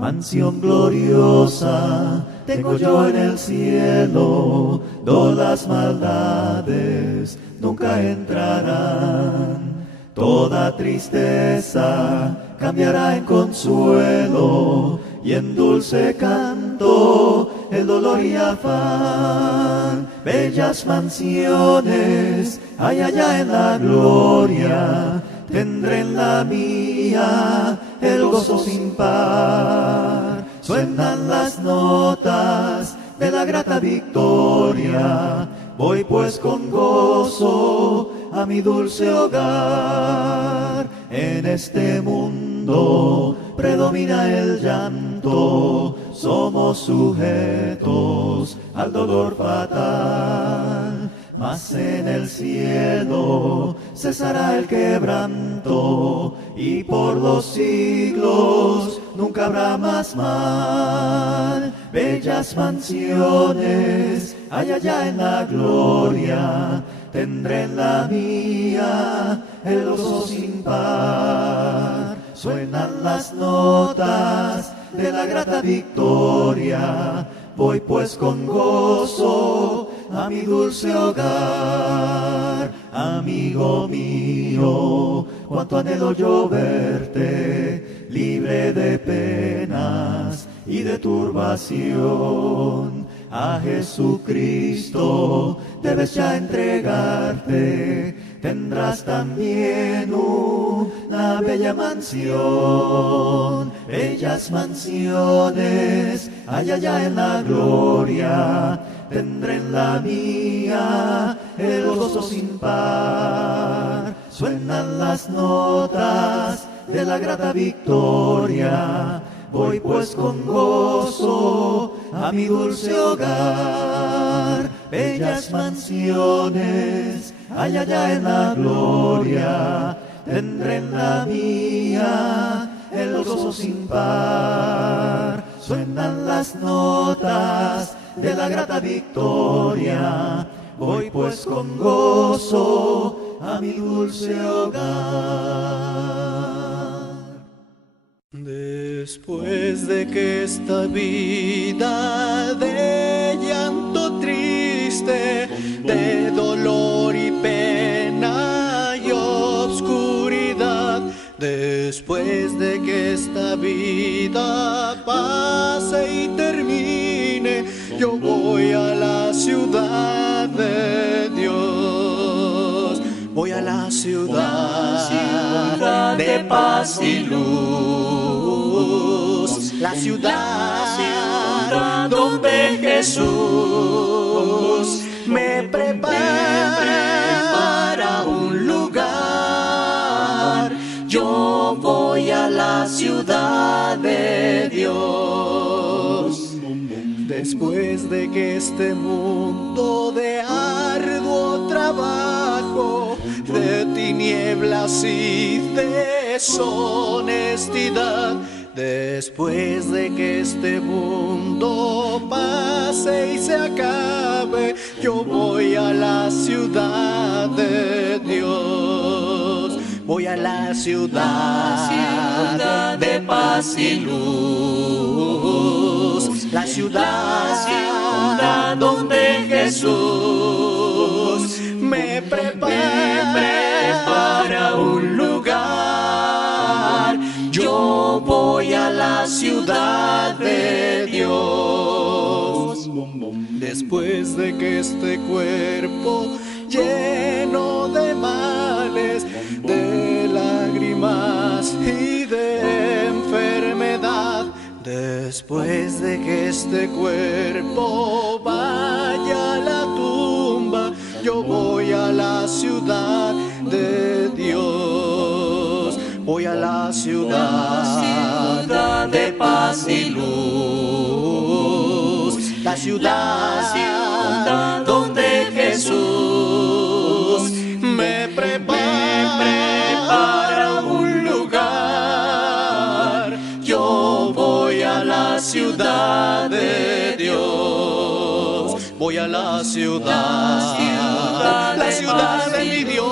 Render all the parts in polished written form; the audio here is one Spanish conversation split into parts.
Mansión gloriosa tengo yo en el cielo, donde las maldades nunca entrarán. Toda tristeza cambiará en consuelo, y en dulce canto el dolor y afán. Bellas mansiones hay allá en la gloria, tendré en la mía el gozo sin par. Suenan las notas de la grata victoria, voy pues con gozo a mi dulce hogar. En este mundo predomina el llanto, somos sujetos al dolor fatal. Mas en el cielo cesará el quebranto, y por los siglos nunca habrá más mal. Bellas mansiones hay allá en la gloria, tendré en la mía el gozo sin par. Suenan las notas de la grata victoria, voy pues con gozo a mi dulce hogar. Amigo mío, cuánto anhelo yo verte, libre de penas y de turbación. A Jesucristo debes ya entregarte, tendrás también una bella mansión. Bellas mansiones hay allá en la gloria, tendré en la mía el gozo sin par. Suenan las notas de la grata victoria, voy pues con gozo a mi dulce hogar. Bellas mansiones hay allá en la gloria, tendré en la mía el gozo sin par. Suenan las notas de la grata victoria, voy pues con gozo a mi dulce hogar. Después de que esta vida de llanto triste, de dolor y pena y obscuridad, después de que esta vida pase y termine, yo voy a la ciudad de Dios. Voy a la ciudad de paz y luz, la ciudad donde Jesús me prepara un lugar. Yo voy a la ciudad de Dios. Después de que este mundo de arduo trabajo, de tinieblas y deshonestidad, después de que este mundo pase y se acabe, yo voy a la ciudad de Dios. Voy a la ciudad de paz y luz, la ciudad donde Jesús me prepara un lugar. Yo voy a la ciudad de Dios. Después de que este cuerpo lleno de males, de lágrimas y de enfermedad, después de que este cuerpo vaya a la tumba, yo voy a la ciudad de Dios. Voy a la ciudad de paz y luz, la ciudad donde Jesús me prepara un lugar. Yo voy a la ciudad de Dios. Voy a la ciudad de mi Dios,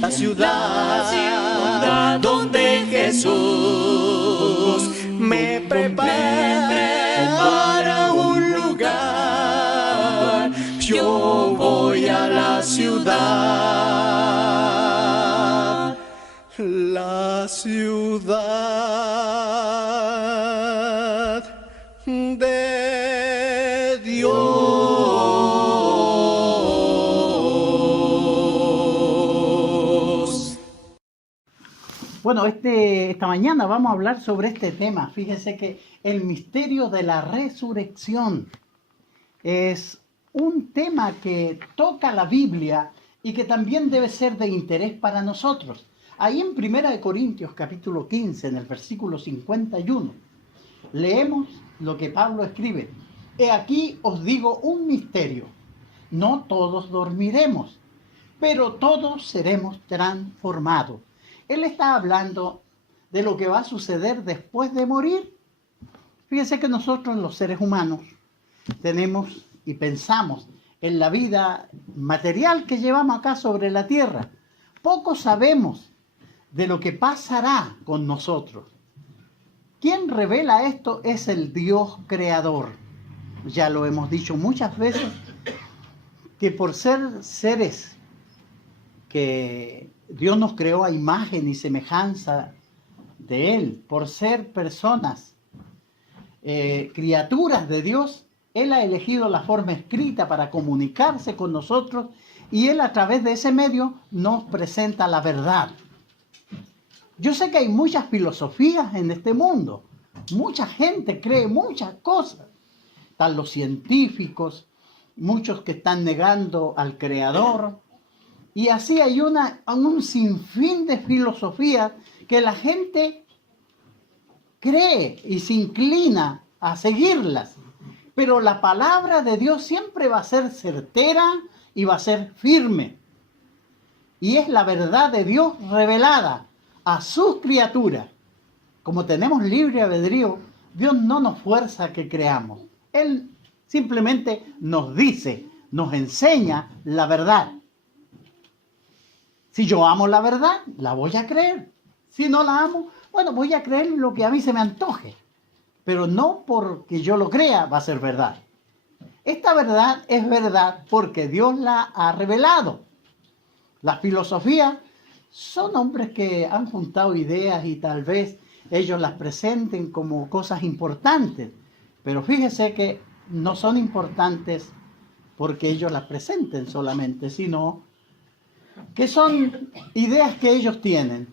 la ciudad donde Jesús prepara un lugar, yo voy a la ciudad de Dios. Bueno, esta mañana vamos a hablar sobre este tema. Fíjense que el misterio de la resurrección es un tema que toca la Biblia y que también debe ser de interés para nosotros. Ahí en 1 Corintios capítulo 15, en el versículo 51, leemos lo que Pablo escribe. He aquí os digo un misterio. No todos dormiremos, pero todos seremos transformados. Él está hablando de lo que va a suceder después de morir. Fíjense que nosotros los seres humanos tenemos y pensamos en la vida material que llevamos acá sobre la tierra. Poco sabemos de lo que pasará con nosotros. Quien revela esto es el Dios creador. Ya lo hemos dicho muchas veces, que por ser seres que Dios nos creó a imagen y semejanza de Él, por ser personas, criaturas de Dios, Él ha elegido la forma escrita para comunicarse con nosotros y Él a través de ese medio nos presenta la verdad. Yo sé que hay muchas filosofías en este mundo, mucha gente cree muchas cosas. Están los científicos, muchos que están negando al Creador, y así hay un sinfín de filosofías que la gente cree y se inclina a seguirlas. Pero la palabra de Dios siempre va a ser certera y va a ser firme. Y es la verdad de Dios revelada a sus criaturas. Como tenemos libre albedrío, Dios no nos fuerza a que creamos. Él simplemente nos dice, nos enseña la verdad. Si yo amo la verdad, la voy a creer. Si no la amo, bueno, voy a creer lo que a mí se me antoje. Pero no porque yo lo crea va a ser verdad. Esta verdad es verdad porque Dios la ha revelado. La filosofía son hombres que han juntado ideas y tal vez ellos las presenten como cosas importantes. Pero fíjese que no son importantes porque ellos las presenten solamente, sino que son ideas que ellos tienen.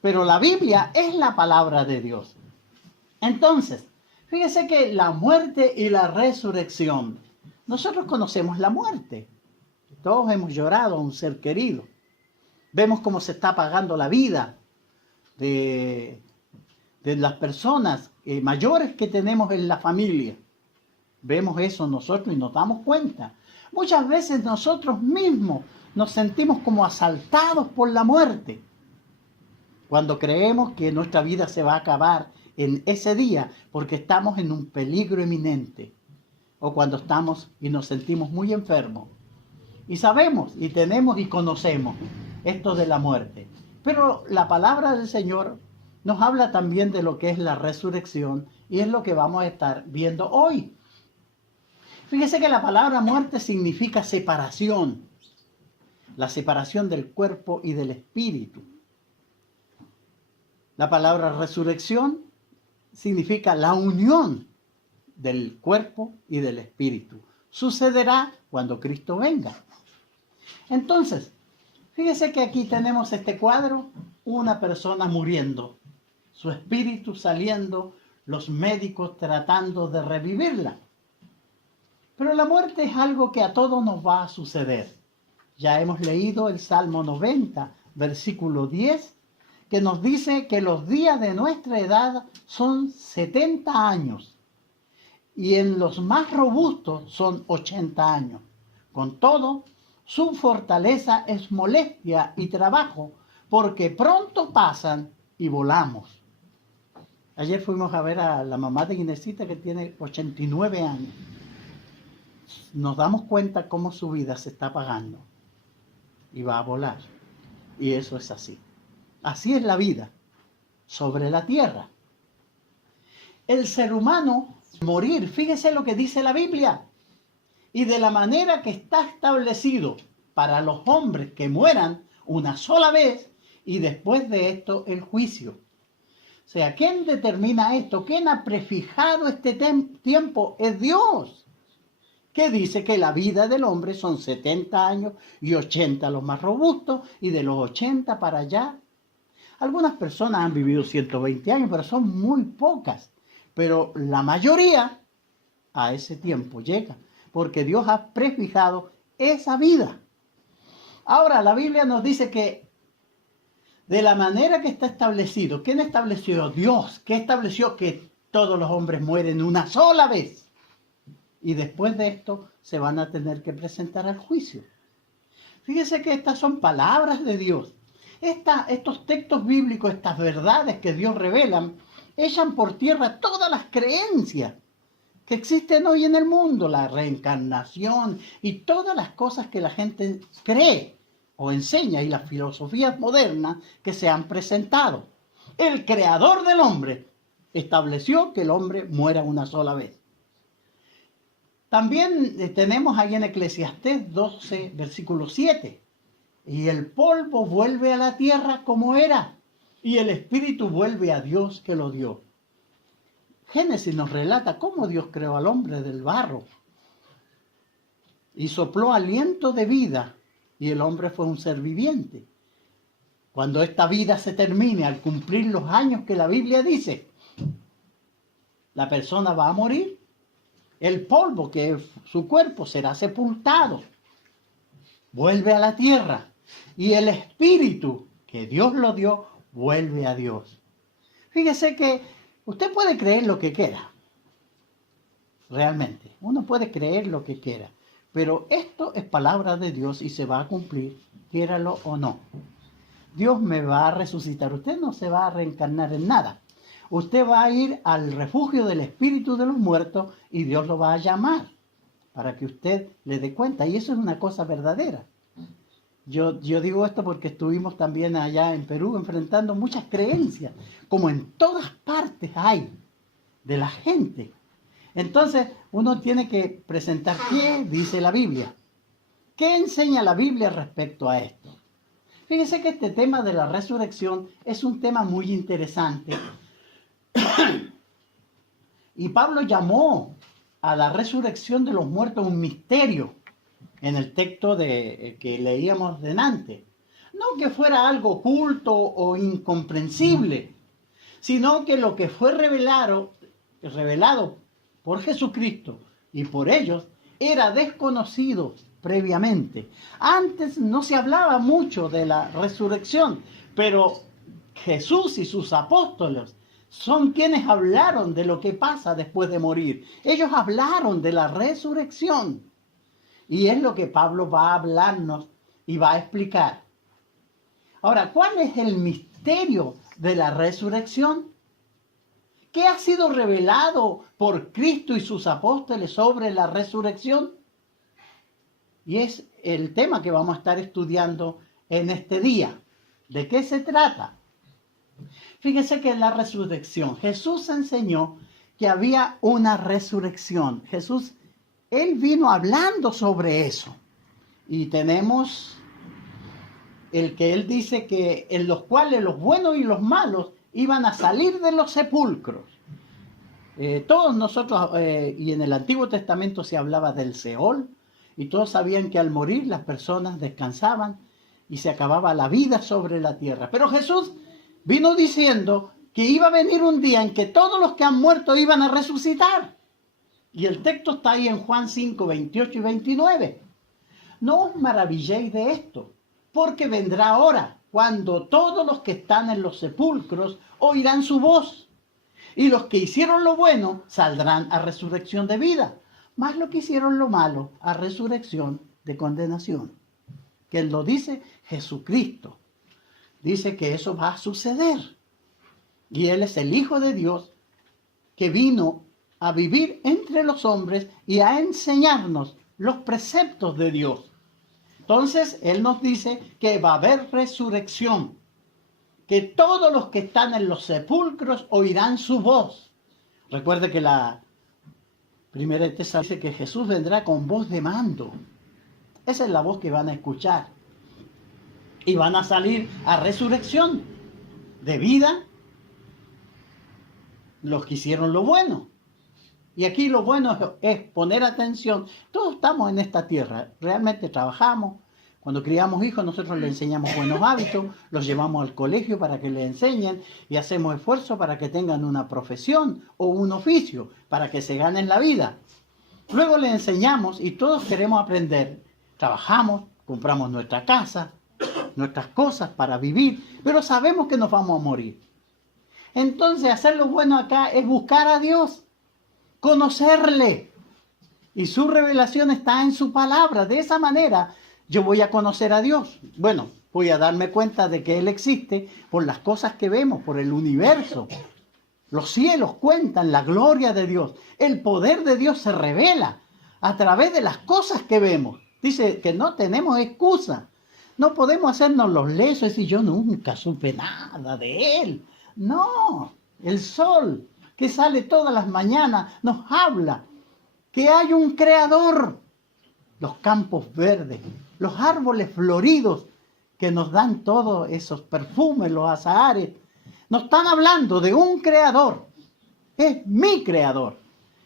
Pero la Biblia es la palabra de Dios. Entonces, fíjese que la muerte y la resurrección, nosotros conocemos la muerte. Todos hemos llorado a un ser querido. Vemos cómo se está apagando la vida de las personas mayores que tenemos en la familia. Vemos eso nosotros y nos damos cuenta. Muchas veces nosotros mismos nos sentimos como asaltados por la muerte. Cuando creemos que nuestra vida se va a acabar en ese día porque estamos en un peligro inminente. O cuando estamos y nos sentimos muy enfermos. Y sabemos y tenemos y conocemos esto de la muerte. Pero la palabra del Señor nos habla también de lo que es la resurrección y es lo que vamos a estar viendo hoy. Fíjese que la palabra muerte significa separación. La separación del cuerpo y del espíritu. La palabra resurrección significa la unión del cuerpo y del espíritu. Sucederá cuando Cristo venga. Entonces, fíjese que aquí tenemos este cuadro, una persona muriendo, su espíritu saliendo, los médicos tratando de revivirla. Pero la muerte es algo que a todos nos va a suceder. Ya hemos leído el Salmo 90, versículo 10, que nos dice que los días de nuestra edad son 70 años y en los más robustos son 80 años. Con todo, su fortaleza es molestia y trabajo, porque pronto pasan y volamos. Ayer fuimos a ver a la mamá de Inesita, que tiene 89 años. Nos damos cuenta cómo su vida se está apagando y va a volar. Y eso es así. Así es la vida sobre la tierra. el ser humano morir. Fíjese lo que dice la Biblia. Y de la manera que está establecido para los hombres que mueran una sola vez y después de esto el juicio. O sea, ¿quién determina esto? ¿Quién ha prefijado este tiempo? Es Dios, que dice que la vida del hombre son 70 años y 80 los más robustos, y de los 80 para allá. Algunas personas han vivido 120 años, pero son muy pocas. Pero la mayoría a ese tiempo llega, porque Dios ha prefijado esa vida. Ahora, la Biblia nos dice que de la manera que está establecido, ¿quién estableció? Dios, que estableció que todos los hombres mueren una sola vez. Y después de esto se van a tener que presentar al juicio. Fíjese que estas son palabras de Dios. Estos textos bíblicos, estas verdades que Dios revela, echan por tierra todas las creencias que existen hoy en el mundo, la reencarnación y todas las cosas que la gente cree o enseña, y las filosofías modernas que se han presentado. El creador del hombre estableció que el hombre muera una sola vez. También tenemos ahí en Eclesiastés 12, versículo 7. Y el polvo vuelve a la tierra como era, y el espíritu vuelve a Dios que lo dio. Génesis nos relata cómo Dios creó al hombre del barro y sopló aliento de vida, y el hombre fue un ser viviente. Cuando esta vida se termine, al cumplir los años que la Biblia dice, la persona va a morir. El polvo, que es su cuerpo, será sepultado. Vuelve a la tierra. Y el espíritu que Dios lo dio, vuelve a Dios. Fíjese que usted puede creer lo que quiera. Realmente. Uno puede creer lo que quiera. Pero esto es palabra de Dios y se va a cumplir, quiéralo o no. Dios me va a resucitar. Usted no se va a reencarnar en nada. Usted va a ir al refugio del espíritu de los muertos y Dios lo va a llamar para que usted le dé cuenta. Y eso es una cosa verdadera. Yo digo esto porque estuvimos también allá en Perú enfrentando muchas creencias, como en todas partes hay, de la gente. Entonces, uno tiene que presentar qué dice la Biblia. ¿Qué enseña la Biblia respecto a esto? Fíjese que este tema de la resurrección es un tema muy interesante. Y Pablo llamó a la resurrección de los muertos un misterio en el texto que leíamos delante. No que fuera algo oculto o incomprensible, sino que lo que fue revelado por Jesucristo y por ellos era desconocido previamente. Antes no se hablaba mucho de la resurrección, pero Jesús y sus apóstoles son quienes hablaron de lo que pasa después de morir. Ellos hablaron de la resurrección. Y es lo que Pablo va a hablarnos y va a explicar. Ahora, ¿cuál es el misterio de la resurrección? ¿Qué ha sido revelado por Cristo y sus apóstoles sobre la resurrección? Y es el tema que vamos a estar estudiando en este día. ¿De qué se trata? Fíjese que en la resurrección, Jesús enseñó que había una resurrección. Él vino hablando sobre eso. Y tenemos el que él dice que en los cuales los buenos y los malos iban a salir de los sepulcros. Todos nosotros, y en el Antiguo Testamento se hablaba del Seol, y todos sabían que al morir las personas descansaban y se acababa la vida sobre la tierra. Pero Jesús vino diciendo que iba a venir un día en que todos los que han muerto iban a resucitar. Y el texto está ahí en Juan 5, 28 y 29. No os maravilléis de esto, porque vendrá hora cuando todos los que están en los sepulcros oirán su voz, y los que hicieron lo bueno saldrán a resurrección de vida, mas los que hicieron lo malo a resurrección de condenación. Que lo dice Jesucristo. Dice que eso va a suceder. Y Él es el Hijo de Dios que vino a vivir entre los hombres y a enseñarnos los preceptos de Dios. Entonces, Él nos dice que va a haber resurrección, que todos los que están en los sepulcros oirán su voz. O Recuerde que la primera de Tesalonicenses dice que Jesús vendrá con voz de mando. Esa es la voz que van a escuchar. Y van a salir a resurrección de vida los que hicieron lo bueno. Y aquí lo bueno es poner atención. Todos estamos en esta tierra, realmente trabajamos. Cuando criamos hijos, nosotros les enseñamos buenos hábitos, los llevamos al colegio para que les enseñen y hacemos esfuerzo para que tengan una profesión o un oficio, para que se ganen la vida. Luego les enseñamos y todos queremos aprender. Trabajamos, compramos nuestra casa, nuestras cosas para vivir, pero sabemos que nos vamos a morir. Entonces, hacer lo bueno acá es buscar a Dios, conocerle. Y su revelación está en su palabra. De esa manera, yo voy a conocer a Dios. Bueno, voy a darme cuenta de que Él existe por las cosas que vemos, por el universo. Los cielos cuentan la gloria de Dios. El poder de Dios se revela a través de las cosas que vemos. Dice que no tenemos excusa. No podemos hacernos los lesos y decir, yo nunca supe nada de Él. No, el sol que sale todas las mañanas nos habla que hay un creador. Los campos verdes, los árboles floridos que nos dan todos esos perfumes, los azahares, nos están hablando de un creador. Es mi creador.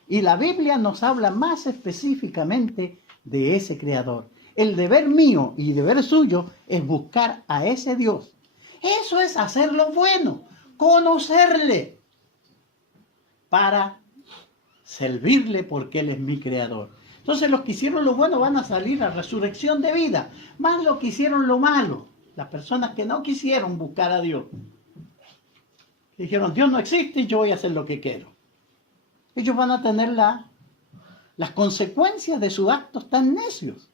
Y la Biblia nos habla más específicamente de ese creador. El deber mío y deber suyo es buscar a ese Dios. Eso es hacer lo bueno, conocerle para servirle porque Él es mi creador. Entonces los que hicieron lo bueno van a salir a resurrección de vida, más los que hicieron lo malo, las personas que no quisieron buscar a Dios. Dijeron, Dios no existe y yo voy a hacer lo que quiero. Ellos van a tener las consecuencias de sus actos tan necios.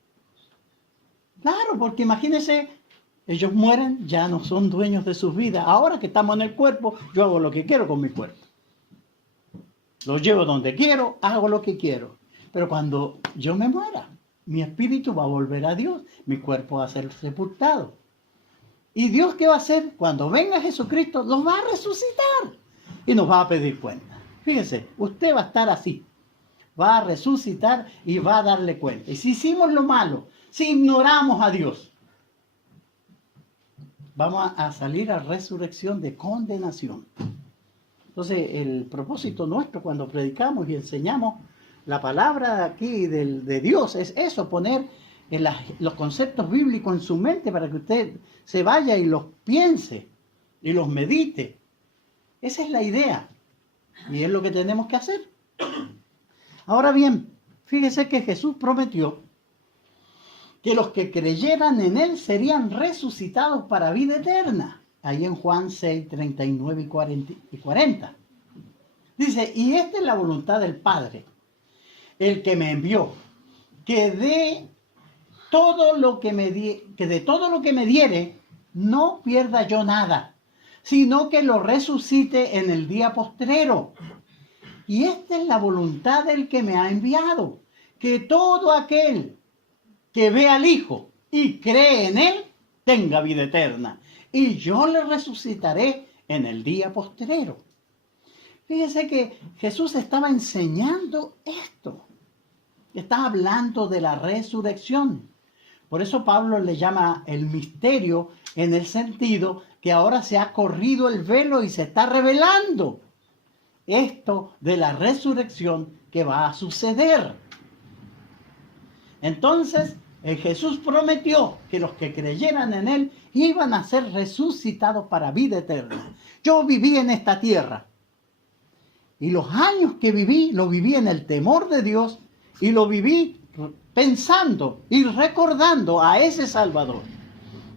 Claro, porque imagínense, ellos mueren, ya no son dueños de sus vidas. Ahora que estamos en el cuerpo, yo hago lo que quiero con mi cuerpo. Lo llevo donde quiero, hago lo que quiero. Pero cuando yo me muera, mi espíritu va a volver a Dios, mi cuerpo va a ser sepultado. ¿Y Dios qué va a hacer? Cuando venga Jesucristo, los va a resucitar y nos va a pedir cuenta. Fíjense, usted va a estar así, va a resucitar y va a darle cuenta. Y si hicimos lo malo, si ignoramos a Dios, vamos a salir a resurrección de condenación. Entonces, el propósito nuestro cuando predicamos y enseñamos la palabra aquí de Dios es eso, poner los conceptos bíblicos en su mente para que usted se vaya y los piense y los medite. Esa es la idea y es lo que tenemos que hacer. Ahora bien, fíjese que Jesús prometió que los que creyeran en Él serían resucitados para vida eterna. Ahí en Juan 6, 39 y 40. Dice, y esta es la voluntad del Padre, el que me envió, que de todo lo que me diere, no pierda yo nada, sino que lo resucite en el día postrero. Y esta es la voluntad del que me ha enviado, que todo aquel que ve al Hijo y cree en Él, tenga vida eterna. Y yo le resucitaré en el día postrero. Fíjese que Jesús estaba enseñando esto. Está hablando de la resurrección. Por eso Pablo le llama el misterio en el sentido que ahora se ha corrido el velo y se está revelando esto de la resurrección que va a suceder. Entonces, Jesús prometió que los que creyeran en Él iban a ser resucitados para vida eterna. Yo viví en esta tierra y los años que viví, lo viví en el temor de Dios y lo viví pensando y recordando a ese Salvador.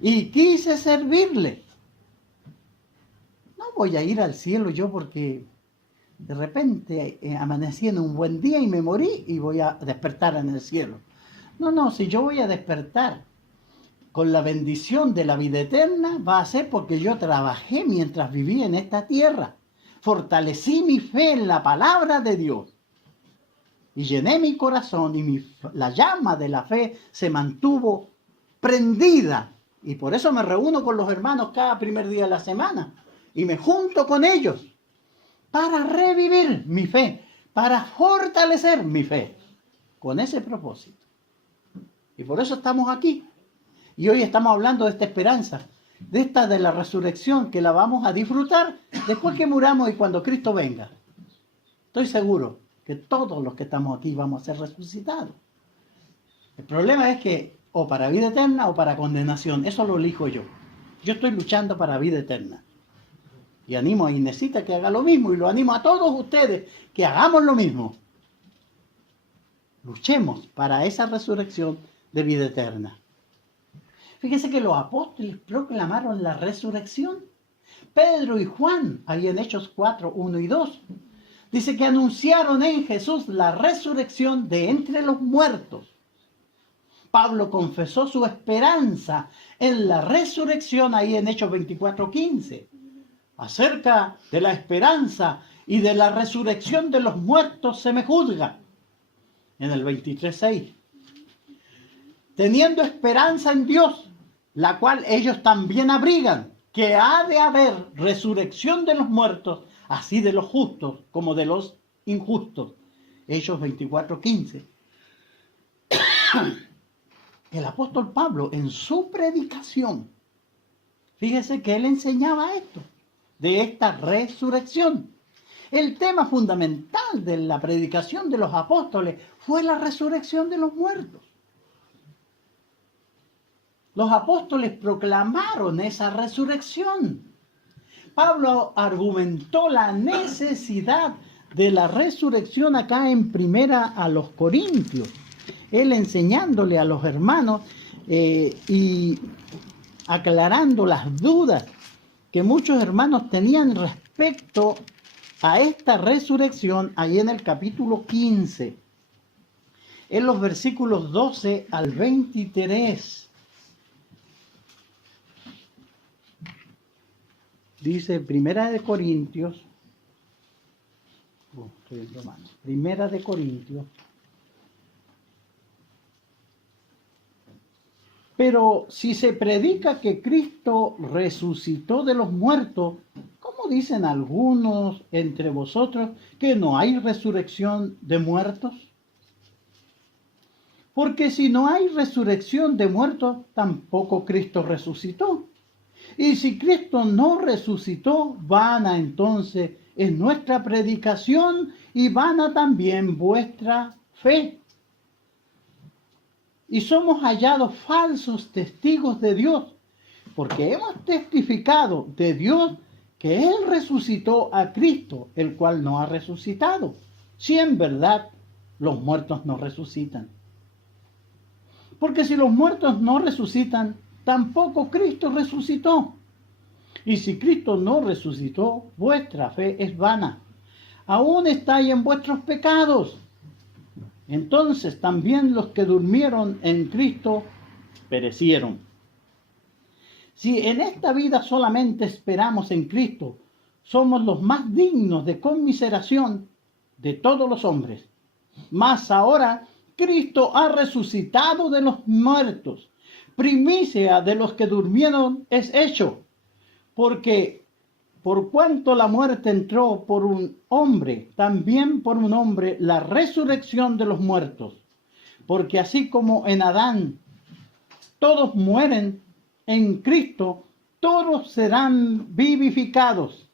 Y quise servirle. No voy a ir al cielo yo porque de repente amanecí en un buen día y me morí y voy a despertar en el cielo. No, si yo voy a despertar con la bendición de la vida eterna, va a ser porque yo trabajé mientras viví en esta tierra. Fortalecí mi fe en la palabra de Dios. Y llené mi corazón y la llama de la fe se mantuvo prendida. Y por eso me reúno con los hermanos cada primer día de la semana. Y me junto con ellos para revivir mi fe, para fortalecer mi fe, con ese propósito. Y por eso estamos aquí. Y hoy estamos hablando de esta esperanza, de la resurrección, que la vamos a disfrutar después que muramos y cuando Cristo venga. Estoy seguro que todos los que estamos aquí vamos a ser resucitados. El problema es que o para vida eterna o para condenación. Eso lo elijo yo. Yo estoy luchando para vida eterna. Y animo a Inesita que haga lo mismo. Y lo animo a todos ustedes que hagamos lo mismo. Luchemos para esa resurrección de vida eterna. Fíjense que los apóstoles proclamaron la resurrección. Pedro y Juan, ahí en Hechos 4, 1 y 2, dice que anunciaron en Jesús la resurrección de entre los muertos. Pablo confesó su esperanza en la resurrección ahí en Hechos 24, 15. Acerca de la esperanza y de la resurrección de los muertos se me juzga. En el 23, 6. Teniendo esperanza en Dios, la cual ellos también abrigan, que ha de haber resurrección de los muertos, así de los justos como de los injustos. Hechos 24, 15. El apóstol Pablo, en su predicación, fíjese que él enseñaba esto, de esta resurrección. El tema fundamental de la predicación de los apóstoles fue la resurrección de los muertos. Los apóstoles proclamaron esa resurrección. Pablo argumentó la necesidad de la resurrección acá en Primera a los Corintios. Él enseñándole a los hermanos y aclarando las dudas que muchos hermanos tenían respecto a esta resurrección, ahí en el capítulo 15, en los versículos 12 al 23. Dice Primera de Corintios, Primera de Corintios. Pero si se predica que Cristo resucitó de los muertos, ¿cómo dicen algunos entre vosotros que no hay resurrección de muertos? Porque si no hay resurrección de muertos, tampoco Cristo resucitó. Y si Cristo no resucitó, vana entonces es nuestra predicación y vana también vuestra fe. Y somos hallados falsos testigos de Dios, porque hemos testificado de Dios que Él resucitó a Cristo, el cual no ha resucitado, si en verdad los muertos no resucitan. Porque si los muertos no resucitan, tampoco Cristo resucitó. Y si Cristo no resucitó, vuestra fe es vana. Aún estáis en vuestros pecados. Entonces también los que durmieron en Cristo perecieron. Si en esta vida solamente esperamos en Cristo, somos los más dignos de conmiseración de todos los hombres. Mas ahora Cristo ha resucitado de los muertos. Primicia de los que durmieron es hecho. Porque por cuanto la muerte entró por un hombre, también por un hombre la resurrección de los muertos. Porque así como en Adán todos mueren, en Cristo todos serán vivificados.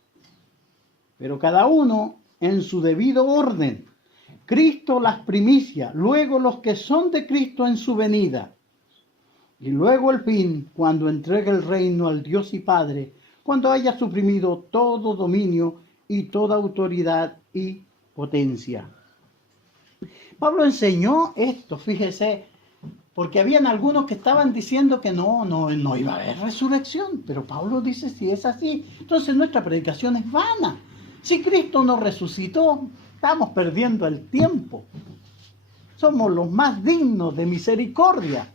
Pero cada uno en su debido orden. Cristo las primicias, luego los que son de Cristo en su venida. Y luego el fin, cuando entregue el reino al Dios y Padre, cuando haya suprimido todo dominio y toda autoridad y potencia. Pablo enseñó esto, fíjese, porque habían algunos que estaban diciendo que no iba a haber resurrección, pero Pablo dice, si es así, entonces nuestra predicación es vana. Si Cristo no resucitó, estamos perdiendo el tiempo. Somos los más dignos de misericordia.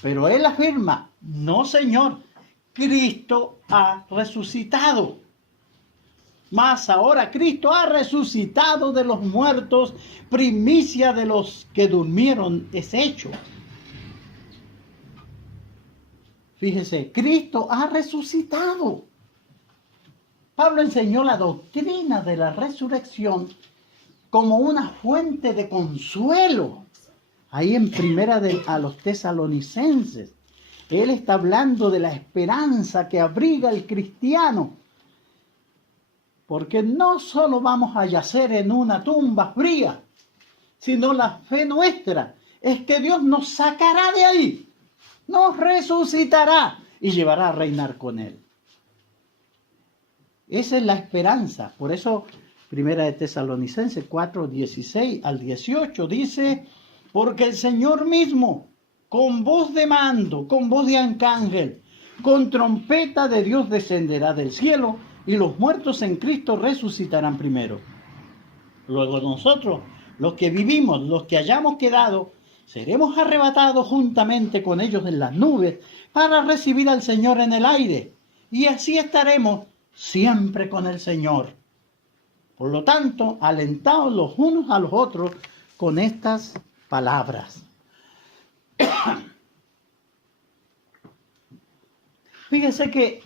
Pero él afirma, no señor, Cristo ha resucitado. Mas ahora Cristo ha resucitado de los muertos, primicia de los que durmieron es hecho. Fíjese, Cristo ha resucitado. Pablo enseñó la doctrina de la resurrección como una fuente de consuelo. Ahí en a los tesalonicenses, él está hablando de la esperanza que abriga el cristiano. Porque no solo vamos a yacer en una tumba fría, sino la fe nuestra es que Dios nos sacará de ahí, nos resucitará y llevará a reinar con Él. Esa es la esperanza. Por eso, Primera de Tesalonicenses 4, 16 al 18 dice: porque el Señor mismo, con voz de mando, con voz de arcángel, con trompeta de Dios descenderá del cielo, y los muertos en Cristo resucitarán primero. Luego nosotros, los que vivimos, los que hayamos quedado, seremos arrebatados juntamente con ellos en las nubes para recibir al Señor en el aire. Y así estaremos siempre con el Señor. Por lo tanto, alentaos los unos a los otros con estas palabras. Fíjense que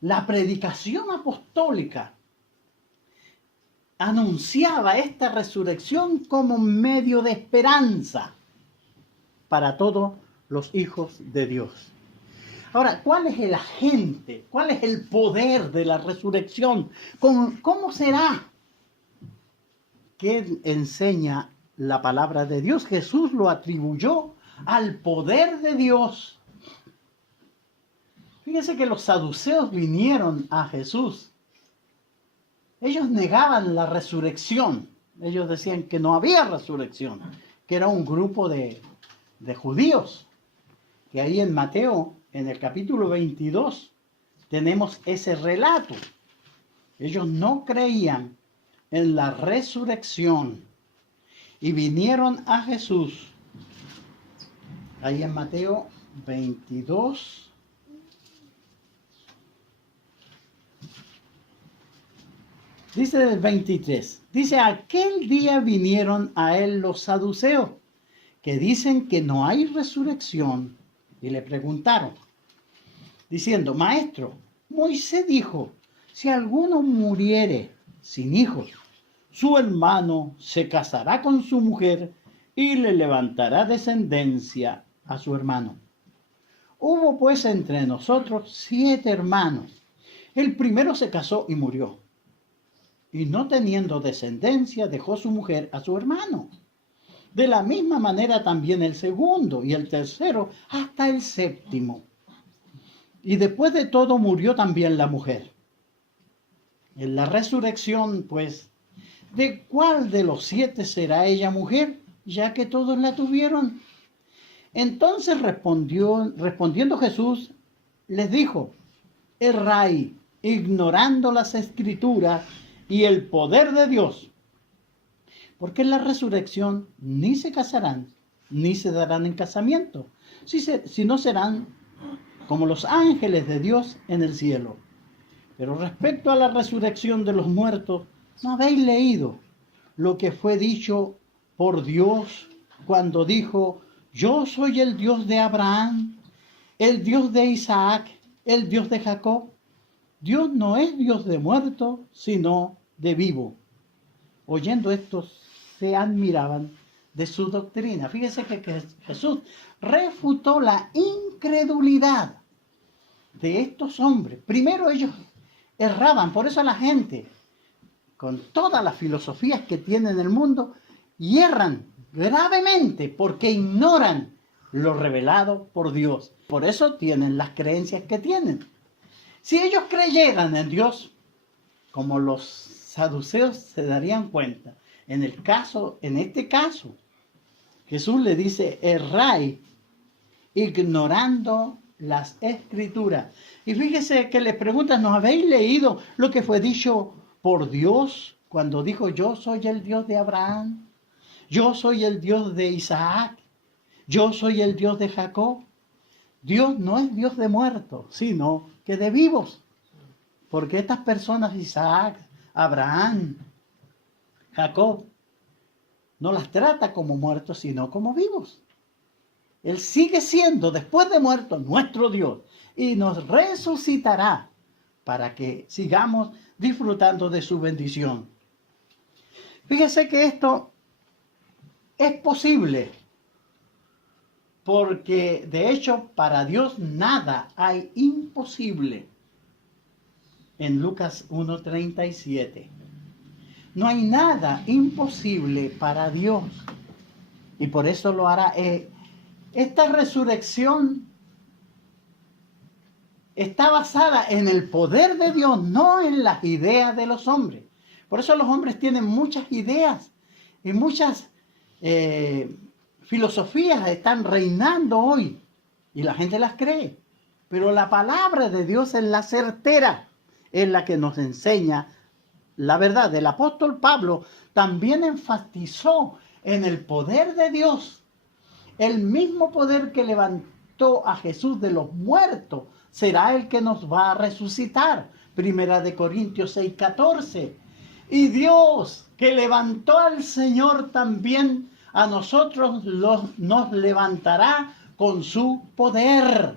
la predicación apostólica anunciaba esta resurrección como medio de esperanza para todos los hijos de Dios. Ahora, ¿cuál es el agente? ¿Cuál es el poder de la resurrección? ¿Cómo será? ¿Qué enseña la palabra de Dios? Jesús lo atribuyó al poder de Dios. Fíjense que los saduceos vinieron a Jesús. Ellos negaban la resurrección. Ellos decían que no había resurrección, que era un grupo de judíos. Que ahí en Mateo, en el capítulo 22, tenemos ese relato. Ellos no creían en la resurrección y vinieron a Jesús. Ahí en Mateo 22. Dice el 23, dice: aquel día vinieron a él los saduceos, que dicen que no hay resurrección, y le preguntaron, diciendo: maestro, Moisés dijo, si alguno muriere sin hijos, su hermano se casará con su mujer y le levantará descendencia a su hermano. Hubo pues entre nosotros 7 hermanos. El primero se casó y murió, y no teniendo descendencia dejó su mujer a su hermano. De la misma manera también el segundo y el tercero hasta el 7. Y después de todo murió también la mujer. En la resurrección, pues, ¿de cuál de los 7 será ella mujer, ya que todos la tuvieron? Entonces respondiendo Jesús, les dijo: erráis, ignorando las Escrituras y el poder de Dios, porque en la resurrección ni se casarán, ni se darán en casamiento, sino serán como los ángeles de Dios en el cielo. Pero respecto a la resurrección de los muertos, ¿no habéis leído lo que fue dicho por Dios cuando dijo: yo soy el Dios de Abraham, el Dios de Isaac, el Dios de Jacob? Dios no es Dios de muertos, sino de vivo. Oyendo esto, se admiraban de su doctrina. Fíjense que Jesús refutó la incredulidad de estos hombres. Primero ellos erraban, por eso la gente, con todas las filosofías que tiene en el mundo, yerran gravemente porque ignoran lo revelado por Dios. Por eso tienen las creencias que tienen. Si ellos creyeran en Dios, como los saduceos se darían cuenta, en este caso, Jesús le dice: erráis, ignorando las Escrituras. Y fíjese que le preguntan: ¿no habéis leído lo que fue dicho por Dios cuando dijo: yo soy el Dios de Abraham, yo soy el Dios de Isaac, yo soy el Dios de Jacob? Dios no es Dios de muertos, sino que de vivos. Porque estas personas, Isaac, Abraham, Jacob, no las trata como muertos, sino como vivos. Él sigue siendo, después de muerto, nuestro Dios, y nos resucitará para que sigamos disfrutando de su bendición. Fíjese que esto es posible, porque de hecho para Dios nada hay imposible. En Lucas 1:37. No hay nada imposible para Dios. Y por eso lo hará. Esta resurrección está basada en el poder de Dios, no en las ideas de los hombres. Por eso los hombres tienen muchas ideas y muchas filosofías están reinando hoy. Y la gente las cree. Pero la palabra de Dios es la certera. Es la que nos enseña la verdad. El apóstol Pablo también enfatizó en el poder de Dios. El mismo poder que levantó a Jesús de los muertos será el que nos va a resucitar. Primera de Corintios 6:14. Y Dios que levantó al Señor también a nosotros nos levantará con su poder.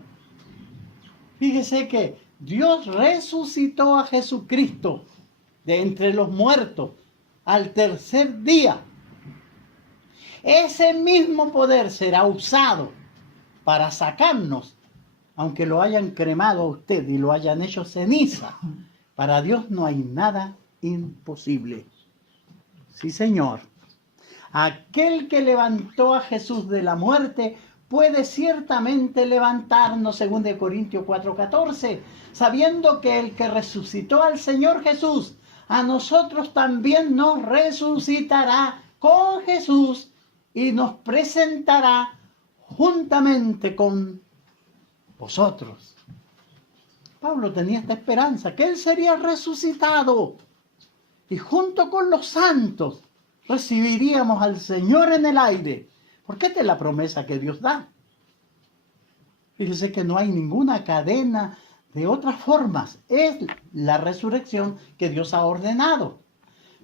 Fíjese que Dios resucitó a Jesucristo de entre los muertos al tercer día. Ese mismo poder será usado para sacarnos, aunque lo hayan cremado a usted y lo hayan hecho ceniza. Para Dios no hay nada imposible. Sí, Señor. Aquel que levantó a Jesús de la muerte puede ciertamente levantarnos, según de Corintios 4:14, sabiendo que el que resucitó al Señor Jesús, a nosotros también nos resucitará con Jesús y nos presentará juntamente con vosotros. Pablo tenía esta esperanza, que él sería resucitado y junto con los santos recibiríamos al Señor en el aire. Porque esta es la promesa que Dios da. Fíjese que no hay ninguna cadena de otras formas. Es la resurrección que Dios ha ordenado.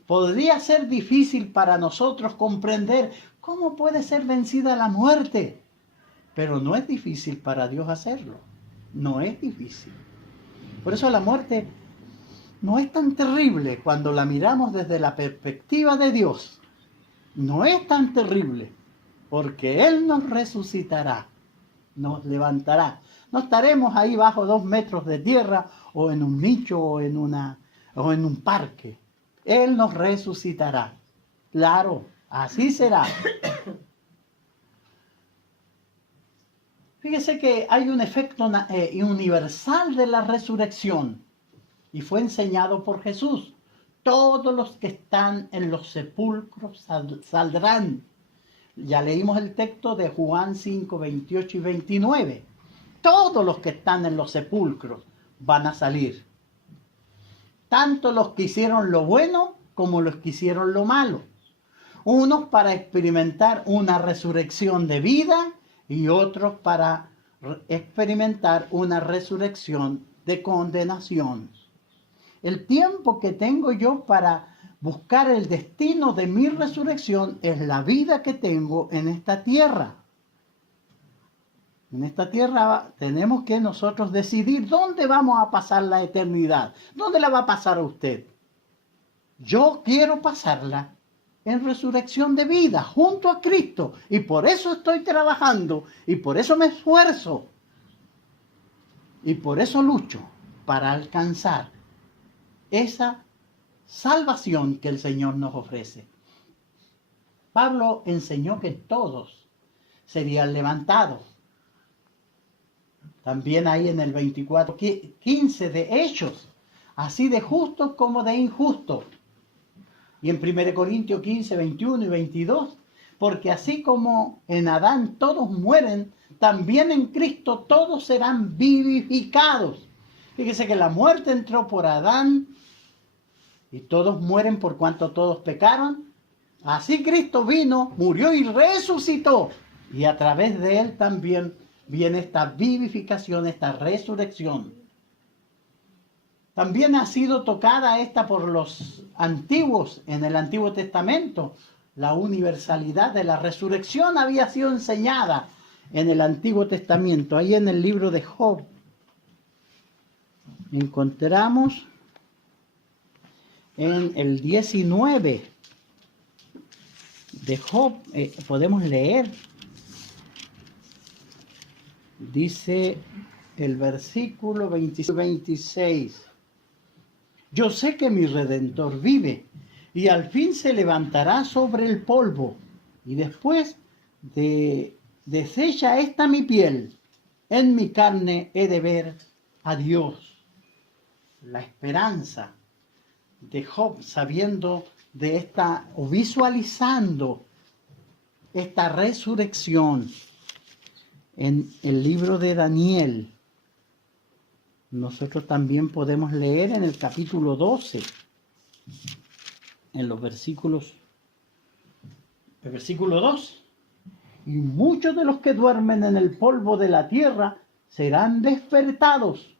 Podría ser difícil para nosotros comprender cómo puede ser vencida la muerte. Pero no es difícil para Dios hacerlo. No es difícil. Por eso la muerte no es tan terrible cuando la miramos desde la perspectiva de Dios. No es tan terrible. Porque Él nos resucitará, nos levantará. No estaremos ahí bajo 2 metros de tierra o en un nicho o en un parque. Él nos resucitará. Claro, así será. Fíjese que hay un efecto universal de la resurrección y fue enseñado por Jesús. Todos los que están en los sepulcros saldrán. Ya leímos el texto de Juan 5:28 y 29. Todos los que están en los sepulcros van a salir. Tanto los que hicieron lo bueno como los que hicieron lo malo. Unos para experimentar una resurrección de vida y otros para experimentar una resurrección de condenación. El tiempo que tengo yo para buscar el destino de mi resurrección es la vida que tengo en esta tierra. En esta tierra tenemos que nosotros decidir dónde vamos a pasar la eternidad. ¿Dónde la va a pasar a usted? Yo quiero pasarla en resurrección de vida, junto a Cristo. Y por eso estoy trabajando, y por eso me esfuerzo, y por eso lucho, para alcanzar esa salvación que el Señor nos ofrece. Pablo enseñó que todos serían levantados. También ahí en el 24:15 de Hechos, así de justos como de injustos. Y en 1 Corintios 15, 21 y 22, porque así como en Adán todos mueren, también en Cristo todos serán vivificados. Fíjese que la muerte entró por Adán y todos mueren por cuanto todos pecaron. Así Cristo vino, murió y resucitó. Y a través de él también viene esta vivificación, esta resurrección. También ha sido tocada esta por los antiguos en el Antiguo Testamento. La universalidad de la resurrección había sido enseñada en el Antiguo Testamento, ahí en el libro de Job. encontramos en el 19 de Job, podemos leer, dice el versículo 26, yo sé que mi Redentor vive y al fin se levantará sobre el polvo y después deshecha esta mi piel, en mi carne he de ver a Dios. La esperanza de Job, sabiendo de esta o visualizando esta resurrección en el libro de Daniel. Nosotros también podemos leer en el capítulo 12, en los versículos, el versículo 2. Y muchos de los que duermen en el polvo de la tierra serán despertados,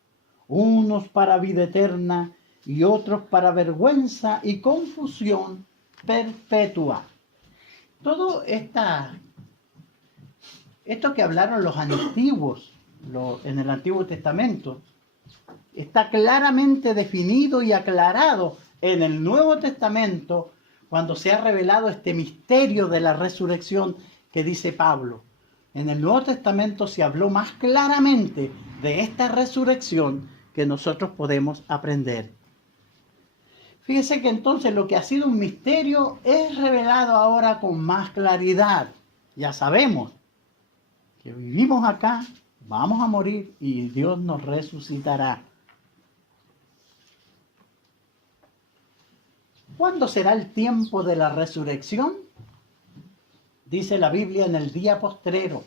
unos para vida eterna y otros para vergüenza y confusión perpetua. Todo esto que hablaron los antiguos, en el Antiguo Testamento, está claramente definido y aclarado en el Nuevo Testamento cuando se ha revelado este misterio de la resurrección que dice Pablo. En el Nuevo Testamento se habló más claramente de esta resurrección que nosotros podemos aprender. Fíjese que entonces lo que ha sido un misterio es revelado ahora con más claridad. Ya sabemos que vivimos acá, vamos a morir y Dios nos resucitará. ¿Cuándo será el tiempo de la resurrección? Dice la Biblia, en el día postrero,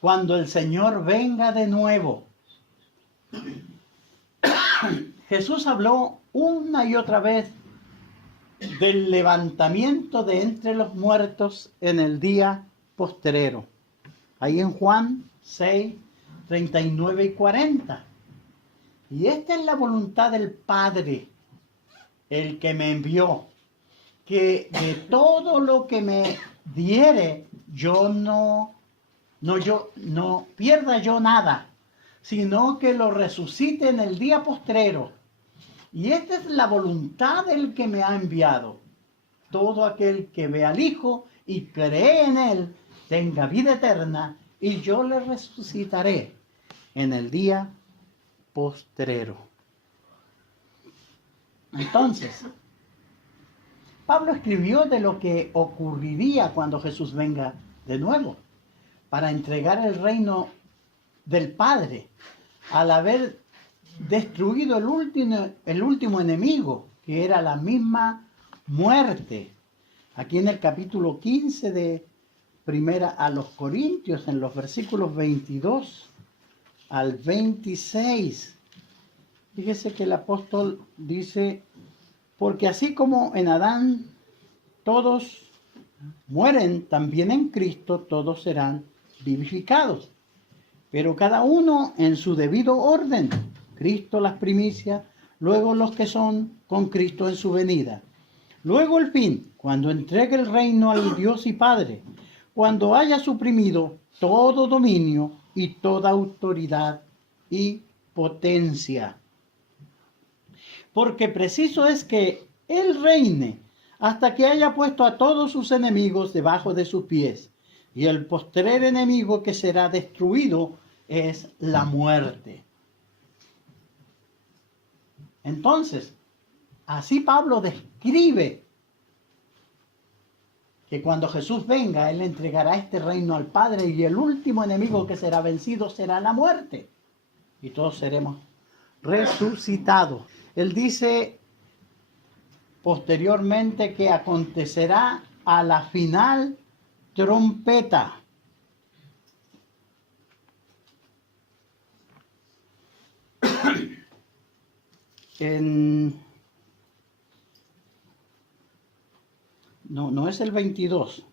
cuando el Señor venga de nuevo. Jesús habló una y otra vez del levantamiento de entre los muertos en el día postrero. Ahí en Juan 6, 39 y 40. Y esta es la voluntad del Padre, el que me envió, que de todo lo que me diere, yo no pierda yo nada, sino que lo resucite en el día postrero. Y esta es la voluntad del que me ha enviado. Todo aquel que ve al Hijo y cree en Él, tenga vida eterna, y yo le resucitaré en el día postrero. Entonces, Pablo escribió de lo que ocurriría cuando Jesús venga de nuevo, para entregar el reino del Padre, al haber destruido el último enemigo, que era la misma muerte. Aquí en el capítulo 15 de Primera a los Corintios, en los versículos 22 al 26, fíjese que el apóstol dice, porque así como en Adán todos mueren, también en Cristo todos serán vivificados, pero cada uno en su debido orden. Cristo las primicias, luego los que son con Cristo en su venida. Luego el fin, cuando entregue el reino al Dios y Padre, cuando haya suprimido todo dominio y toda autoridad y potencia. Porque preciso es que Él reine hasta que haya puesto a todos sus enemigos debajo de sus pies. Y el postrer enemigo que será destruido es la muerte. Entonces, así Pablo describe que cuando Jesús venga, Él entregará este reino al Padre y el último enemigo que será vencido será la muerte. Y todos seremos resucitados. Él dice posteriormente que acontecerá a la final trompeta. No es el 22.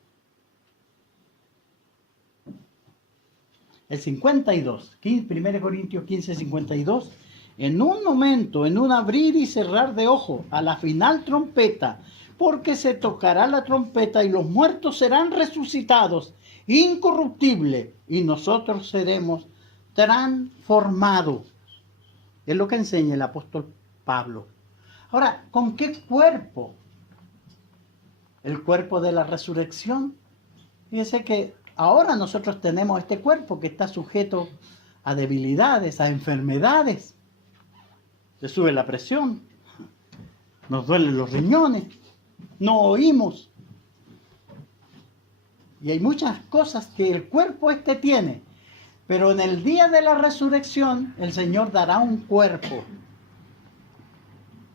El 52. 1 Corintios 15, 52. En un momento, en un abrir y cerrar de ojo, a la final trompeta, porque se tocará la trompeta y los muertos serán resucitados, incorruptibles, y nosotros seremos transformados. Es lo que enseña el apóstol Pablo. Ahora, ¿con qué cuerpo? El cuerpo de la resurrección. Fíjese que ahora nosotros tenemos este cuerpo que está sujeto a debilidades, a enfermedades. Se sube la presión, nos duelen los riñones, no oímos. Y hay muchas cosas que el cuerpo tiene. Pero en el día de la resurrección, el Señor dará un cuerpo.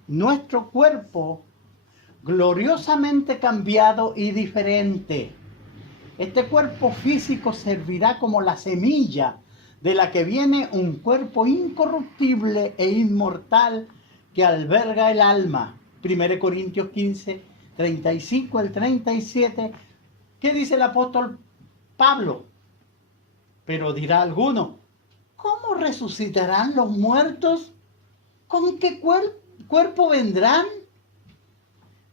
Nuestro cuerpo gloriosamente cambiado y diferente. Este cuerpo físico servirá como la semilla de la que viene un cuerpo incorruptible e inmortal que alberga el alma. 1 Corintios 15, 35 al 37. ¿Qué dice el apóstol Pablo? Pero dirá alguno, ¿cómo resucitarán los muertos? ¿Con qué cuerpo vendrán?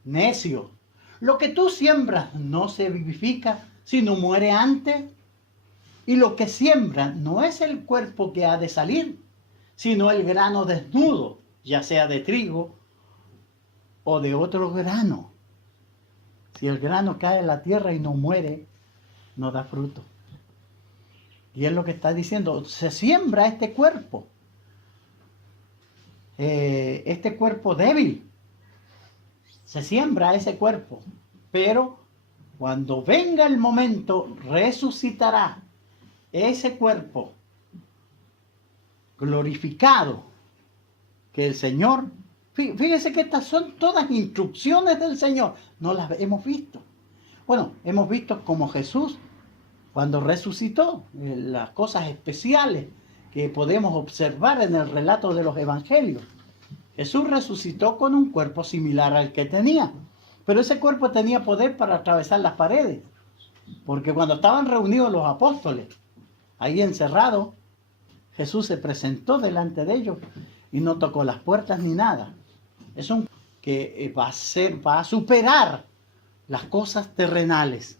Necio, lo que tú siembras no se vivifica, sino muere antes. Y lo que siembra no es el cuerpo que ha de salir, sino el grano desnudo, ya sea de trigo o de otro grano. Si el grano cae en la tierra y no muere, no da fruto. Y es lo que está diciendo, se siembra este cuerpo débil. Se siembra ese cuerpo, pero cuando venga el momento, resucitará ese cuerpo glorificado que el Señor. Fíjese que estas son todas instrucciones del Señor, no las hemos visto. Bueno, hemos visto como Jesús, cuando resucitó, las cosas especiales que podemos observar en el relato de los evangelios. Jesús resucitó con un cuerpo similar al que tenía, pero ese cuerpo tenía poder para atravesar las paredes, porque cuando estaban reunidos los apóstoles, ahí encerrados, Jesús se presentó delante de ellos y no tocó las puertas ni nada. Es un que va a superar las cosas terrenales.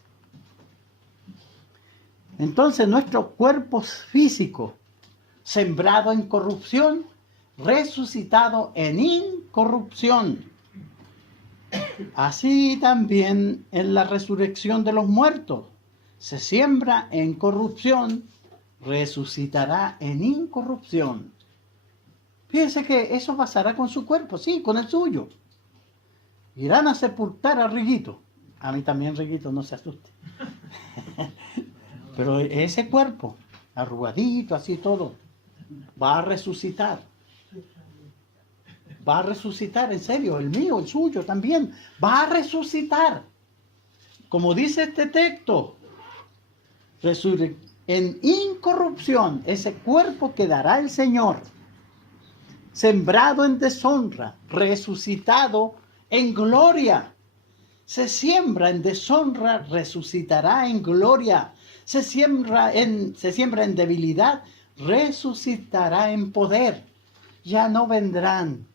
Entonces nuestro cuerpo físico, sembrado en corrupción, resucitado en incorrupción. Así también en la resurrección de los muertos. Se siembra en corrupción, resucitará en incorrupción. Fíjense que eso pasará con su cuerpo, sí, con el suyo. Irán a sepultar a Riguito. A mí también Riguito, no se asuste. Pero ese cuerpo, arrugadito, así todo, va a resucitar. Va a resucitar, en serio, el mío, el suyo también. Va a resucitar. Como dice este texto, en incorrupción, ese cuerpo que dará el Señor. Sembrado en deshonra, resucitado en gloria. Se siembra en deshonra, resucitará en gloria. Se siembra en debilidad, resucitará en poder. Ya no vendrán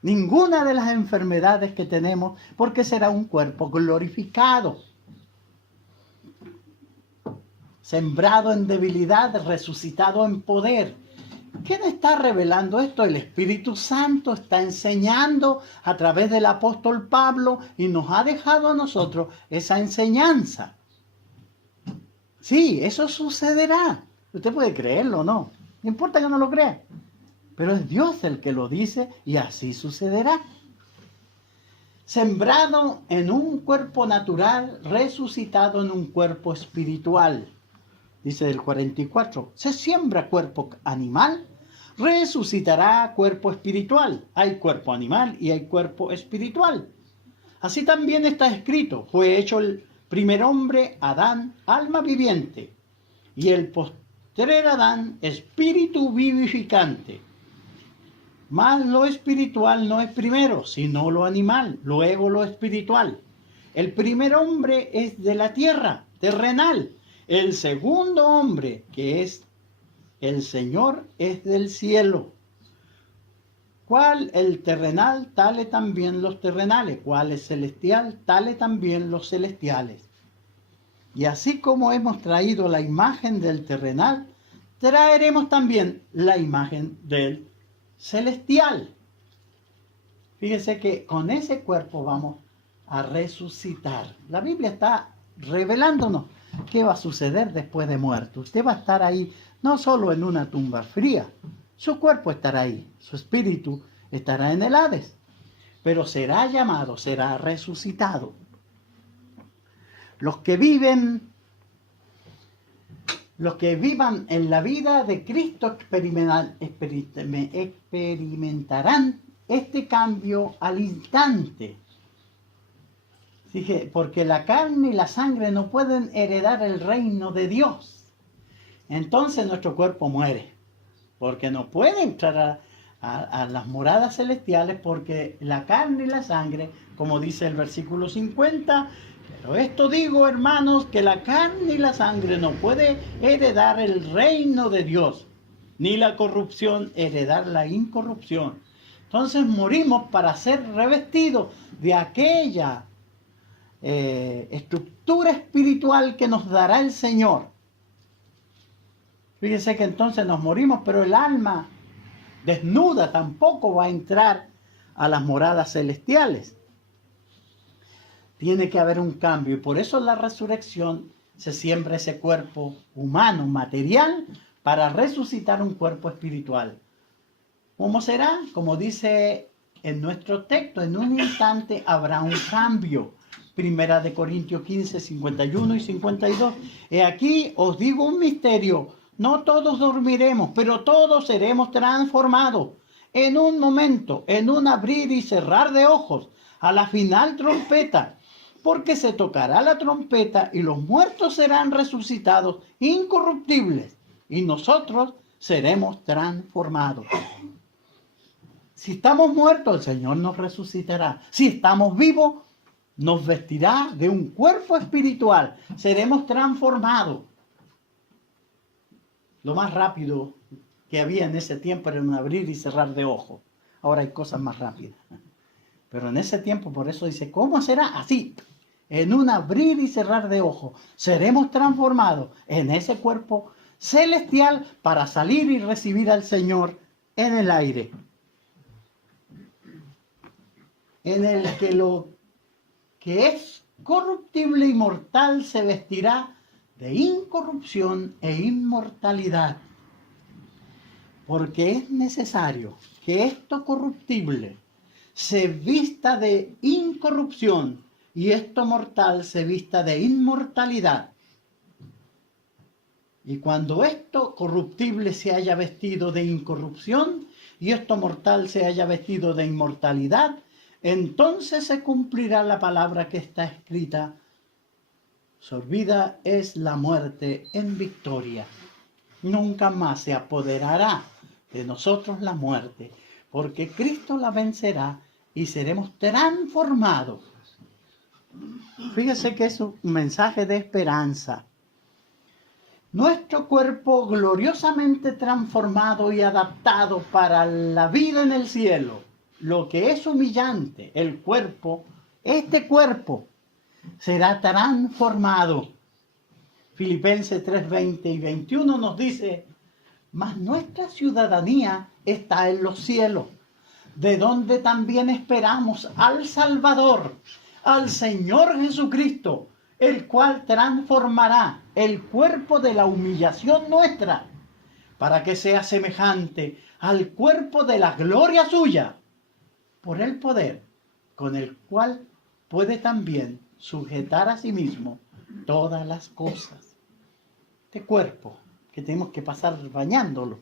ninguna de las enfermedades que tenemos, porque será un cuerpo glorificado. Sembrado en debilidad, resucitado en poder. ¿Quién está revelando esto? El Espíritu Santo está enseñando a través del apóstol Pablo y nos ha dejado a nosotros esa enseñanza. Sí, eso sucederá. Usted puede creerlo o no. No importa que no lo crea. Pero es Dios el que lo dice y así sucederá. Sembrado en un cuerpo natural, resucitado en un cuerpo espiritual. Dice el 44, se siembra cuerpo animal, resucitará cuerpo espiritual. Hay cuerpo animal y hay cuerpo espiritual. Así también está escrito, fue hecho el primer hombre, Adán, alma viviente, y el postrer Adán, espíritu vivificante. Mas lo espiritual no es primero, sino lo animal, luego lo espiritual. El primer hombre es de la tierra, terrenal. El segundo hombre, que es el Señor, es del cielo. ¿Cuál el terrenal? Tale también los terrenales. ¿Cuál es celestial? Tale también los celestiales. Y así como hemos traído la imagen del terrenal, traeremos también la imagen del celestial. Fíjese que con ese cuerpo vamos a resucitar. La Biblia está revelándonos qué va a suceder después de muerto. Usted va a estar ahí, no solo en una tumba fría, su cuerpo estará ahí, su espíritu estará en el Hades, pero será llamado, será resucitado. Los que vivan en la vida de Cristo experimentarán este cambio al instante. Dije, porque la carne y la sangre no pueden heredar el reino de Dios. Entonces nuestro cuerpo muere, porque no puede entrar a las moradas celestiales, porque la carne y la sangre, como dice el versículo 50, pero esto digo, hermanos, que la carne y la sangre no puede heredar el reino de Dios, ni la corrupción heredar la incorrupción. Entonces morimos para ser revestidos de aquella estructura espiritual que nos dará el Señor. Fíjese que entonces nos morimos, pero el alma desnuda tampoco va a entrar a las moradas celestiales. Tiene que haber un cambio, y por eso en la resurrección se siembra ese cuerpo humano, material, para resucitar un cuerpo espiritual. ¿Cómo será? Como dice en nuestro texto, en un instante habrá un cambio. Primera de Corintios 15, 51 y 52. He aquí os digo un misterio, no todos dormiremos, pero todos seremos transformados en un momento, en un abrir y cerrar de ojos, a la final trompeta, porque se tocará la trompeta y los muertos serán resucitados incorruptibles y nosotros seremos transformados. Si estamos muertos, el Señor nos resucitará. Si estamos vivos, nos vestirá de un cuerpo espiritual. Seremos transformados. Lo más rápido que había en ese tiempo era un abrir y cerrar de ojos. Ahora hay cosas más rápidas. Pero en ese tiempo, por eso dice, ¿cómo será? Así, en un abrir y cerrar de ojos. Seremos transformados en ese cuerpo celestial para salir y recibir al Señor en el aire. En el que lo que es corruptible y mortal se vestirá de incorrupción e inmortalidad. Porque es necesario que esto corruptible se vista de incorrupción y esto mortal se vista de inmortalidad. Y cuando esto corruptible se haya vestido de incorrupción y esto mortal se haya vestido de inmortalidad, entonces se cumplirá la palabra que está escrita: sorbida es la muerte en victoria. Nunca más se apoderará de nosotros la muerte, porque Cristo la vencerá y seremos transformados. Fíjese que es un mensaje de esperanza. Nuestro cuerpo gloriosamente transformado y adaptado para la vida en el cielo. Lo que es humillante, el cuerpo, este cuerpo será transformado. Filipenses 3, 20 y 21 nos dice: mas nuestra ciudadanía está en los cielos, de donde también esperamos al Salvador, al Señor Jesucristo, el cual transformará el cuerpo de la humillación nuestra, para que sea semejante al cuerpo de la gloria suya, por el poder con el cual puede también sujetar a sí mismo todas las cosas. Este cuerpo que tenemos que pasar bañándolo,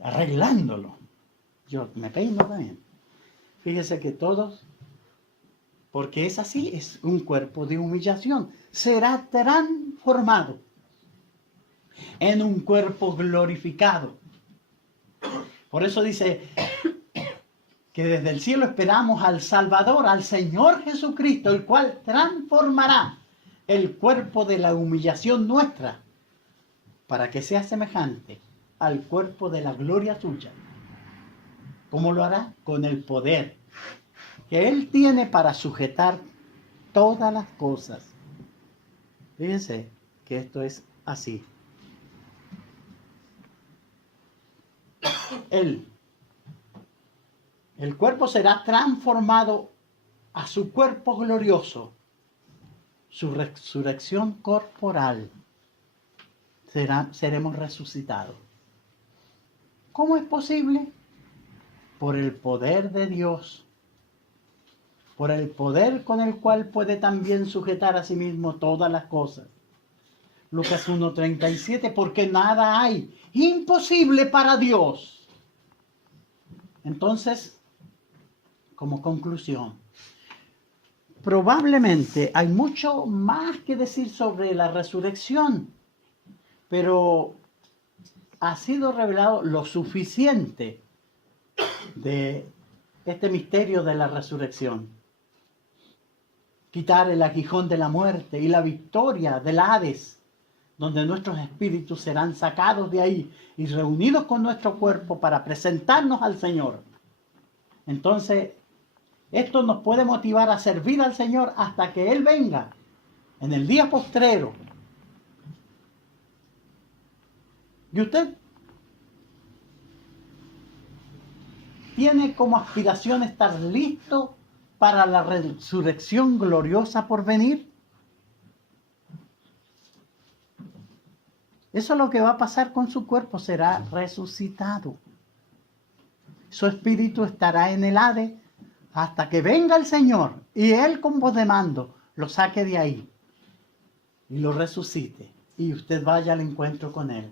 arreglándolo. Yo me peino también. Fíjese que todos, porque es así, es un cuerpo de humillación, será transformado en un cuerpo glorificado. Por eso dice que desde el cielo esperamos al Salvador, al Señor Jesucristo, el cual transformará el cuerpo de la humillación nuestra para que sea semejante al cuerpo de la gloria suya. ¿Cómo lo hará? Con el poder que Él tiene para sujetar todas las cosas. Fíjense que esto es así. Él. El cuerpo será transformado a su cuerpo glorioso. Su resurrección corporal. Seremos resucitados. ¿Cómo es posible? Por el poder de Dios. Por el poder con el cual puede también sujetar a sí mismo todas las cosas. Lucas 1:37, porque nada hay imposible para Dios. Entonces, como conclusión, probablemente hay mucho más que decir sobre la resurrección, pero ha sido revelado lo suficiente de este misterio de la resurrección. Quitar el aguijón de la muerte y la victoria del Hades, donde nuestros espíritus serán sacados de ahí y reunidos con nuestro cuerpo para presentarnos al Señor. Entonces, esto nos puede motivar a servir al Señor hasta que Él venga en el día postrero. ¿Y usted tiene como aspiración estar listo para la resurrección gloriosa por venir? Eso es lo que va a pasar con su cuerpo, será resucitado. Su espíritu estará en el Hades hasta que venga el Señor y Él con voz de mando lo saque de ahí y lo resucite y usted vaya al encuentro con Él.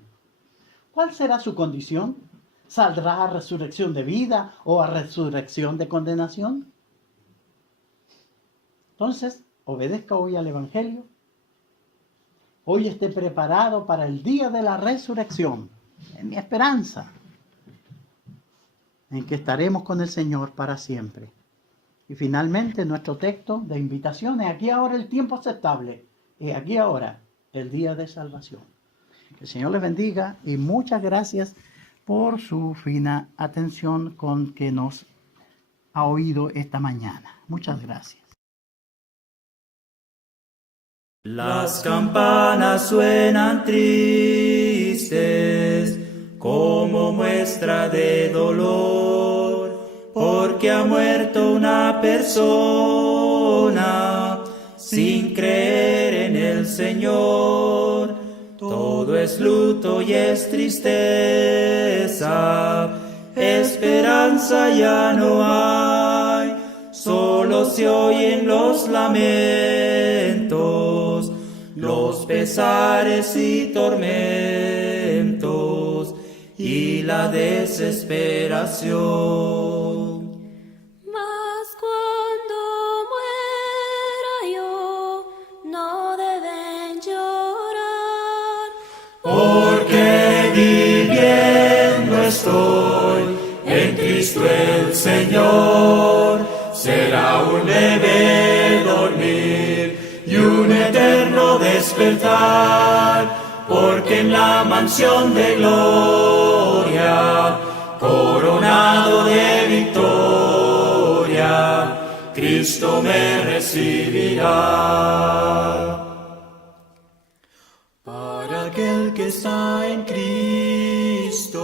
¿Cuál será su condición? ¿Saldrá a resurrección de vida o a resurrección de condenación? Entonces, obedezca hoy al Evangelio. Hoy esté preparado para el día de la resurrección. Es mi esperanza en que estaremos con el Señor para siempre. Y finalmente, nuestro texto de invitación es aquí ahora el tiempo aceptable. Es aquí ahora el día de salvación. Que el Señor les bendiga y muchas gracias por su fina atención con que nos ha oído esta mañana. Muchas gracias. Las campanas suenan tristes como muestra de dolor, porque ha muerto una persona sin creer en el Señor. Todo es luto y es tristeza, esperanza ya no hay, solo se oyen los lamentos, los pesares y tormentos, y la desesperación. Mas cuando muera yo, no deben llorar, Porque viviendo estoy en Cristo el Señor, será un leve dormir y un eterno despertar, porque en la mansión de gloria, coronado de victoria, Cristo me recibirá. Para aquel que está en Cristo,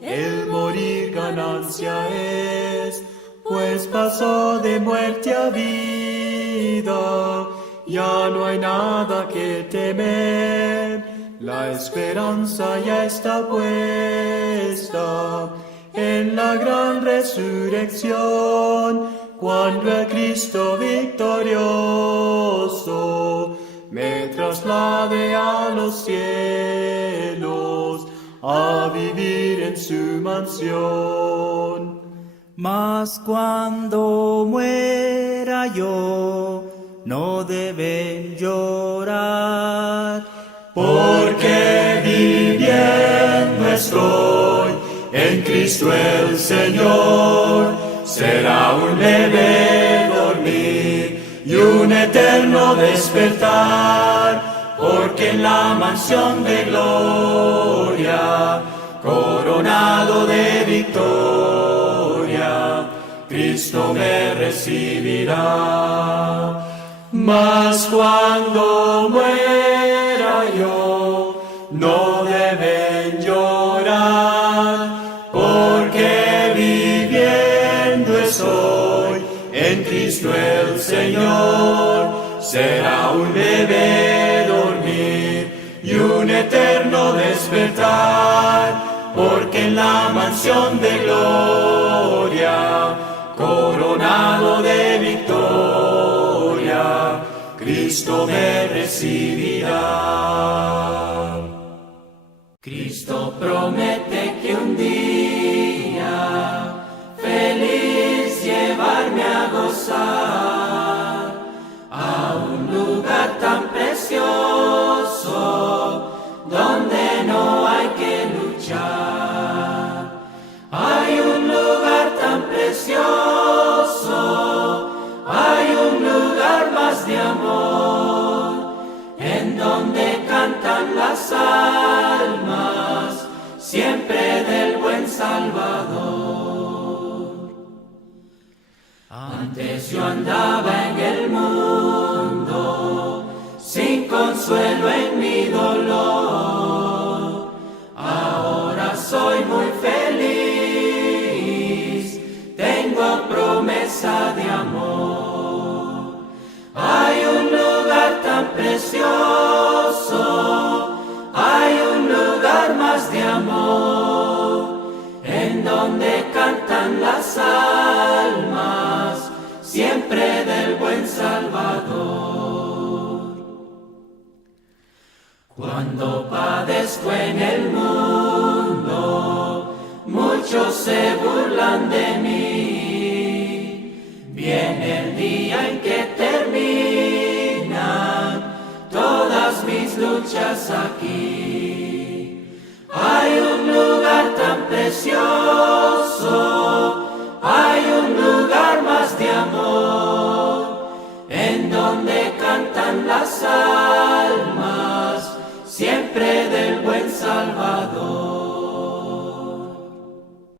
el morir ganancia es, pues pasó de muerte a vida, ya no hay nada que temer, la esperanza ya está puesta en la gran resurrección, cuando el Cristo victorioso me traslade a los cielos, a vivir en su mansión. Mas cuando muera yo, no deben llorar, porque viviendo estoy en Cristo el Señor, será un leve dormir y un eterno despertar, porque en la mansión de gloria, coronado de victoria, Cristo me recibirá. Mas cuando muera yo, no deben llorar, Cristo el Señor será un leve dormir y un eterno despertar, porque en la mansión de gloria, coronado de victoria, Cristo me recibirá. Cristo promete que un día feliz llevarme a gozar a un lugar tan precioso donde no hay que luchar. Hay un lugar tan precioso, hay un lugar más de amor, en donde cantan las almas siempre del buen Salvador. Antes yo andaba en el mundo sin consuelo en mi dolor, ahora soy muy feliz, tengo promesa de amor. Hay un lugar tan precioso, hay un lugar más de amor, en donde cantan las almas siempre del buen Salvador. Cuando padezco en el mundo, muchos se burlan de mí. Viene el día en que terminan todas mis luchas aquí. Hay un lugar tan precioso, hay un lugar más de amor, en donde cantan las almas siempre del buen